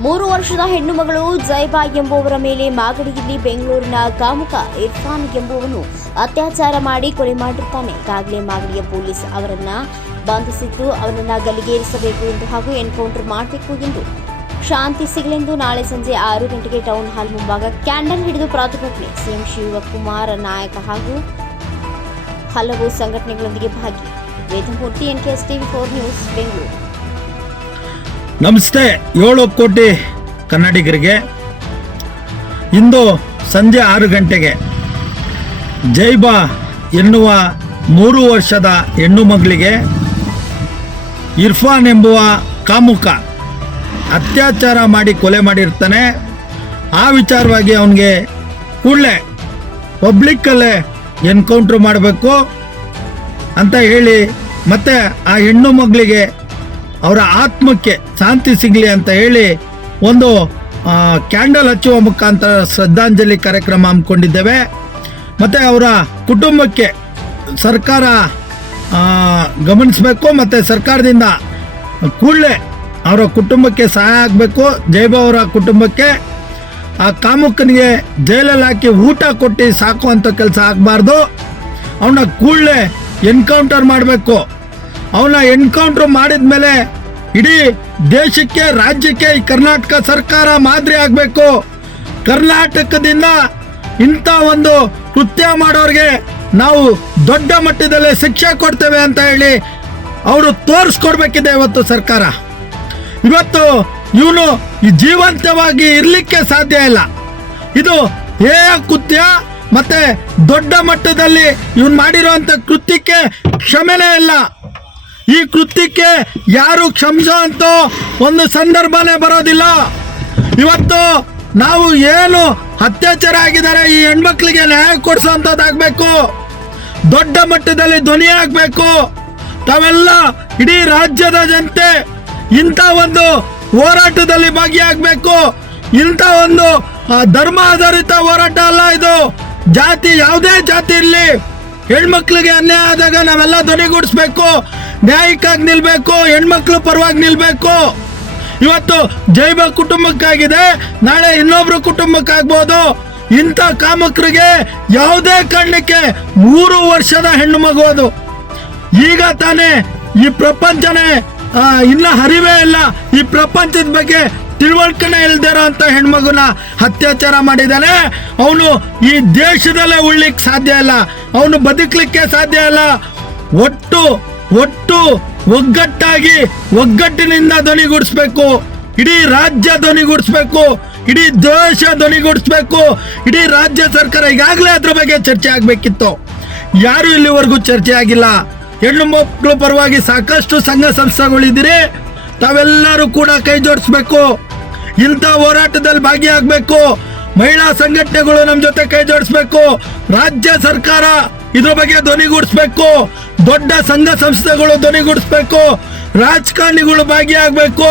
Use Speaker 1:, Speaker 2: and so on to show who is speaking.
Speaker 1: ಮೂರು ವರ್ಷದ ಹೆಣ್ಣು ಮಗಳು ಜೈಬಾ ಎಂಬುವರ ಮೇಲೆ ಮಾಗಡಿಯಲ್ಲಿ ಬೆಂಗಳೂರಿನ ಕಾಮುಕ ಇರ್ಫಾನ್ ಎಂಬುವನು ಅತ್ಯಾಚಾರ ಮಾಡಿ ಕೊಲೆ ಮಾಡಿರ್ತಾನೆ. ಈಗಾಗಲೇ ಮಾಗಡಿಯ ಪೊಲೀಸ್ ಅವರನ್ನ ಬಂಧಿಸಿದ್ದು ಅವರನ್ನ ಗಲ್ಲಿಗೇರಿಸಬೇಕು ಎಂದು ಹಾಗೂ ಎನ್ಕೌಂಟರ್ ಮಾಡಬೇಕು ಎಂದು. ಶಾಂತಿ ಸಿಗಲೆಂದು ನಾಳೆ ಸಂಜೆ ಆರು ಗಂಟೆಗೆ ಟೌನ್ ಹಾಲ್ ಮುಂಭಾಗ ಕ್ಯಾಂಡಲ್ ಹಿಡಿದು ಪ್ರತಿಭಟನೆ ಸಿಎಂ ಶಿವಕುಮಾರ್ ನಾಯಕ ಹಾಗೂ ಹಲವು ಸಂಘಟನೆಗಳೊಂದಿಗೆ ಭಾಗಿ. Vedamurthy, NKS TV four news, Bengaluru.
Speaker 2: ನಮಸ್ತೆ, ಏಳು ಕೋಟಿ ಕನ್ನಡಿಗರಿಗೆ. ಇಂದು ಸಂಜೆ ಆರು ಗಂಟೆಗೆ ಜೈಬಾ ಎನ್ನುವ ಮೂರು ವರ್ಷದ ಹೆಣ್ಣು ಮಗಳಿಗೆ ಇರ್ಫಾನ್ ಎಂಬುವ ಕಾಮುಕ ಅತ್ಯಾಚಾರ ಮಾಡಿ ಕೊಲೆ ಮಾಡಿರ್ತಾನೆ. ಆ ವಿಚಾರವಾಗಿ ಅವನಿಗೆ ಕೂಡಲೇ ಪಬ್ಲಿಕ್ಕಲ್ಲೇ ಎನ್ಕೌಂಟ್ರ್ ಮಾಡಬೇಕು ಅಂತ ಹೇಳಿ ಮತ್ತೆ ಆ ಹೆಣ್ಣು ಮಗಳಿಗೆ ಅವರ ಆತ್ಮಕ್ಕೆ ಶಾಂತಿ ಸಿಗಲಿ ಅಂತ ಹೇಳಿ ಒಂದು ಕ್ಯಾಂಡಲ್ ಹಚ್ಚುವ ಮುಖಾಂತರ ಶ್ರದ್ಧಾಂಜಲಿ ಕಾರ್ಯಕ್ರಮ ಹಮ್ಮಿಕೊಂಡಿದ್ದೇವೆ. ಮತ್ತು ಅವರ ಕುಟುಂಬಕ್ಕೆ ಸರ್ಕಾರ ಗಮನಿಸಬೇಕು, ಮತ್ತು ಸರ್ಕಾರದಿಂದ ಕೂಡಲೇ ಅವರ ಕುಟುಂಬಕ್ಕೆ ಸಹಾಯ ಆಗಬೇಕು. ಜೈಬಾ ಅವರ ಕುಟುಂಬಕ್ಕೆ, ಆ, ಕಾಮುಕನಿಗೆ ಜೈಲಲ್ಲಿ ಹಾಕಿ ಊಟ ಕೊಟ್ಟು ಸಾಕುವಂಥ ಕೆಲಸ ಆಗಬಾರ್ದು. ಅವನ ಕೂಡಲೇ ಎನ್ಕೌಂಟರ್ ಮಾಡಬೇಕು. ಅವನ ಎನ್ಕೌಂಟರ್ ಮಾಡಿದ ಮೇಲೆ ಇಡೀ ದೇಶಕ್ಕೆ, ರಾಜ್ಯಕ್ಕೆ ಈ ಕರ್ನಾಟಕ ಸರ್ಕಾರ ಮಾದರಿ ಆಗಬೇಕು. ಕರ್ನಾಟಕದಿಂದ ಇಂಥ ಒಂದು ಕೃತ್ಯ ಮಾಡೋರಿಗೆ ನಾವು ದೊಡ್ಡ ಮಟ್ಟದಲ್ಲಿ ಶಿಕ್ಷೆ ಕೊಡ್ತೇವೆ ಅಂತ ಹೇಳಿ ಅವರು ತೋರಿಸ್ಕೊಡ್ಬೇಕಿದೆ ಇವತ್ತು ಸರ್ಕಾರ. ಇವತ್ತು ಇವನು ಜೀವಂತವಾಗಿ ಇರಲಿಕ್ಕೆ ಸಾಧ್ಯ ಇಲ್ಲ. ಇದು ಹೇ ಕೃತ್ಯ ಮತ್ತೆ ದೊಡ್ಡ ಮಟ್ಟದಲ್ಲಿ ಇವನು ಮಾಡಿರುವಂತ ಕೃತ್ಯಕ್ಕೆ ಕ್ಷಮೆನೇ ಇಲ್ಲ. ಈ ಕೃತ್ಯಕ್ಕೆ ಯಾರು ಕ್ಷಮಿಸೋ ಅಂತ ಒಂದು ಸಂದರ್ಭನೇ ಬರೋದಿಲ್ಲ. ಇವತ್ತು ನಾವು ಏನು ಅತ್ಯಾಚಾರ ಆಗಿದ್ದಾರೆ ಈ ಹೆಣ್ಮಕ್ಳಿಗೆ ನ್ಯಾಯ ಕೊಡಿಸೋಂಥದ್ದಾಗಬೇಕು ದೊಡ್ಡ ಮಟ್ಟದಲ್ಲಿ ಧ್ವನಿ ಆಗಬೇಕು ತಾವೆಲ್ಲ ಇಡೀ ರಾಜ್ಯದ ಜನತೆ ಇಂಥ ಒಂದು ಹೋರಾಟದಲ್ಲಿ ಭಾಗಿಯಾಗಬೇಕು. ಇಂಥ ಒಂದು ಧರ್ಮ ಆಧಾರಿತ ಹೋರಾಟ ಅಲ್ಲ ಇದು. ಜಾತಿ ಯಾವುದೇ ಜಾತಿ ಇರಲಿ. ಹೆಣ್ಮಕ್ಳಿಗೆ ಅನ್ಯಾಯ ಆದಾಗ ನಾವೆಲ್ಲ ಧ್ವನಿಗೂಡಿಸ್ಬೇಕು. ನ್ಯಾಯಕ್ಕಾಗಿ ನಿಲ್ಬೇಕು, ಹೆಣ್ಮಕ್ಳು ಪರವಾಗಿ ನಿಲ್ಬೇಕು. ಇವತ್ತು ಜೈವ ಕುಟುಂಬಕ್ಕಾಗಿದೆ, ನಾಳೆ ಇನ್ನೊಬ್ರ ಕುಟುಂಬಕ್ಕಾಗ್ಬೋದು. ಇಂಥ ಕಾಮಕರಿಗೆ ಯಾವುದೇ ಕಾರಣಕ್ಕೆ ಮೂರು ವರ್ಷದ ಹೆಣ್ಣು ಮಗು ಅದು. ಈಗ ತಾನೇ ಈ ಪ್ರಪಂಚನೇ ಇನ್ನ ಹರಿವೇ ಇಲ್ಲ. ಈ ಪ್ರಪಂಚದ ಬಗ್ಗೆ ತಿಳುವಳಿಕೆನೇ ಇಲ್ದಿರೋ ಅಂತ ಹೆಣ್ಮಗುನ ಅತ್ಯಾಚಾರ ಮಾಡಿದ್ದಾನೆ. ಅವನು ಈ ದೇಶದಲ್ಲೇ ಉಳ್ಲಿಕ್ಕೆ ಸಾಧ್ಯ ಇಲ್ಲ. ಅವನು ಬದುಕಲಿಕ್ಕೆ ಸಾಧ್ಯ ಇಲ್ಲ. ಒಟ್ಟು ಒಟ್ಟು ಒಗ್ಗಟ್ಟಾಗಿ ಒಗ್ಗಟ್ಟಿನಿಂದ ಧ್ವನಿಗೂಡಿಸ್ಬೇಕು ಇಡೀ ರಾಜ್ಯ ಧ್ವನಿಗೂಡಿಸ್ಬೇಕು ಇಡೀ ದೇಶ ಧ್ವನಿಗೂಡಿಸ್ಬೇಕು ಇಡೀ ರಾಜ್ಯ ಸರ್ಕಾರ ಈಗಾಗಲೇ ಅದ್ರ ಬಗ್ಗೆ ಚರ್ಚೆ ಆಗಬೇಕಿತ್ತು. ಯಾರು ಇಲ್ಲಿವರೆಗೂ ಚರ್ಚೆ ಆಗಿಲ್ಲ. ಹೆಣ್ಣು ಮಕ್ಕಳು ಪರವಾಗಿ ಸಾಕಷ್ಟು ಸಂಘ ಸಂಸ್ಥೆಗಳಿದ್ದೀರಿ. ತಾವೆಲ್ಲರೂ ಕೂಡ ಕೈ ಜೋಡಿಸ್ಬೇಕು. ಇಂಥ ಹೋರಾಟದಲ್ಲಿ ಭಾಗಿಯಾಗಬೇಕು. ಮಹಿಳಾ ಸಂಘಟನೆಗಳು ನಮ್ಮ ಜೊತೆ ಕೈ ಜೋಡಿಸ್ಬೇಕು. ರಾಜ್ಯ ಸರ್ಕಾರ ಇದ್ರ ಬಗ್ಗೆ ಧ್ವನಿಗೂಡಿಸ್ಬೇಕು ದೊಡ್ಡ ಸಂಘ ಸಂಸ್ಥೆಗಳು ಧ್ವನಿಗೂಡಿಸ್ಬೇಕು ರಾಜಕಾರಣಿಗಳು ಭಾಗಿಯಾಗಬೇಕು.